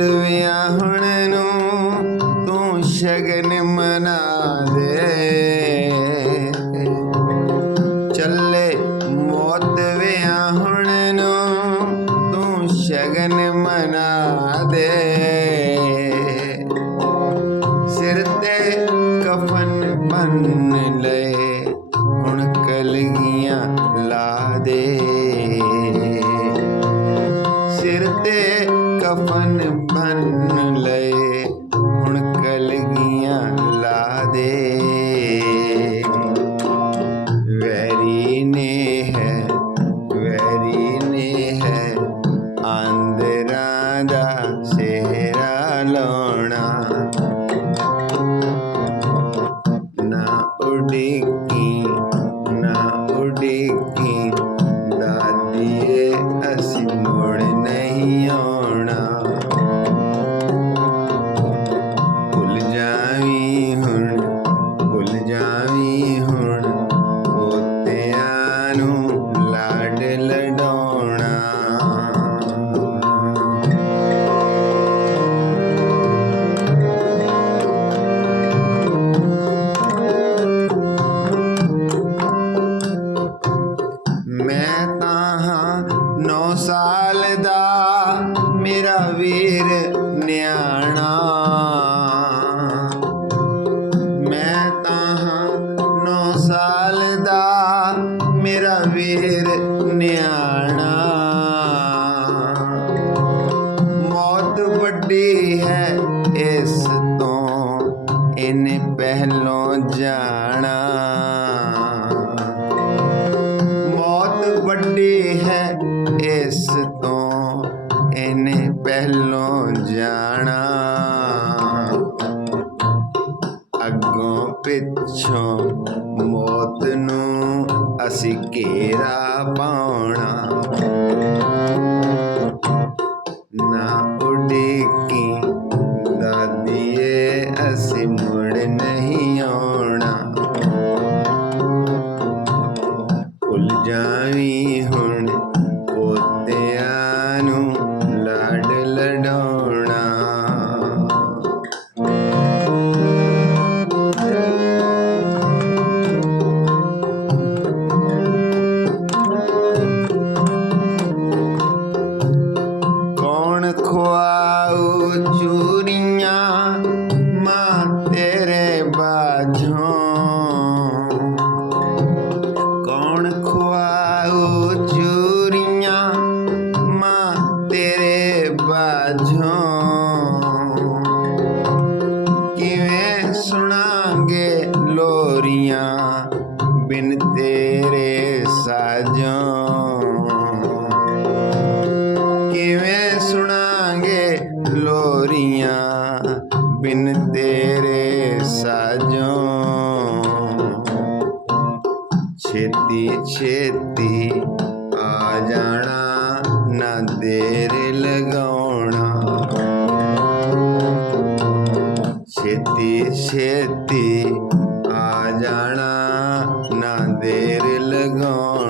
ਵਿਆਹਣ ਨੂੰ, ਤੂੰ ਸ਼ਗਨ ਮਨਾ ਦੇ। ਚੱਲੇ ਮੌਤ ਵਿਆਹਣ ਨੂੰ, ਤੂੰ ਸ਼ਗਨ ਮਨਾ ਦੇ। ਸਿਰ ਤੇ ਕਫਨ ਬੰਨ ਲੈ, ਹੁਣ ਕਲਗੀਆਂ ਲਾ ਦੇ। ਸਿਰ ਤੇ ਕਫਨ ਬੰਨ ਲਏ ਹੁਣ ਕਲਗੀਆਂ ਲਾ ਦੇ। ਵੈਰੀ ਨੇ ਹੈ ਵੈਰੀ ਨੇ ਹੈ ਆਂਦਰਾਂ ਦਾ ਸਿਹਰਾ ਲਾਉਣਾ। Yeah. ਮੌਤ ਵੱਡੀ ਹੈ ਇਸ ਤੋਂ, ਇਹਨੇ ਪਹਿਲੋਂ ਜਾਣਾ। ਅੱਗੋਂ ਪਿੱਛੋਂ ਮੌਤ ਨੂੰ ਅਸੀਂ ਘੇਰਾ ਪਾਉਣਾ। ਲੋਰੀਆਂ ਬਿਨ ਤੇਰੇ ਸਾਜੋਂ। ਕਿਵੇਂ ਸੁਣਾਂਗੇ ਲੋਰੀਆਂ ਬਿਨ ਤੇਰੇ ਸਾਜੋਂ? ਛੇਤੀ ਛੇਤੀ ਆ ਜਾਣਾ, ਨਾ ਦੇਰ ਲਗਾਉਣਾ। ਛੇਤੀ ਛੇਤੀ ਆ ਜਾਣਾ ਨਾ ਦੇਰ ਲਗਾਉਣਾ।